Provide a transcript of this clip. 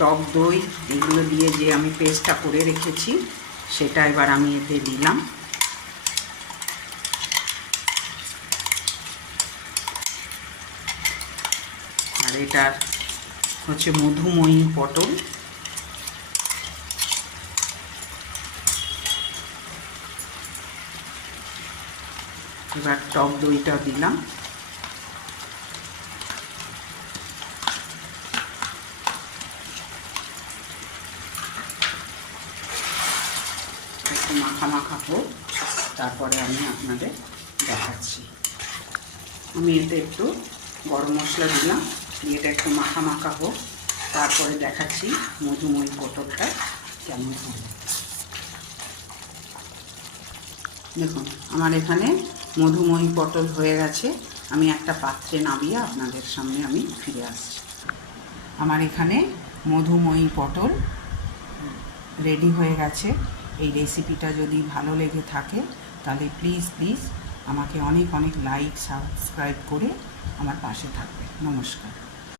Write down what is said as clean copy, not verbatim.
টক দই এগুলো দিয়ে যে আমি পেস্টটা করে রেখেছি সেটা এবার আমি এতে দিলাম। আর এটা হচ্ছে মধুময়ী পটল। এবার টক দইটা দিলাম। একটু মাখা মাখা হোক, তারপরে আমি আপনাদের দেখাচ্ছি। আমি এতে একটু গরম মশলা দিলাম, দিয়ে এটা একটু মাখা মাখা হোক, তারপরে দেখাচ্ছি মধুময়ী পটলটা কেমন হবে। দেখুন আমার এখানে মধুময়ী পটল হয়ে গেছে। আমি একটা পাত্রে নামিয়ে আপনাদের সামনে আমি ফিরে আসছি। আমার এখানে মধুময়ী পটল রেডি হয়ে গেছে। এই রেসিপিটা যদি ভালো লেগে থাকে তাহলে প্লিজ আমাকে অনেক লাইক সাবস্ক্রাইব করে আমার পাশে থাকবে। নমস্কার।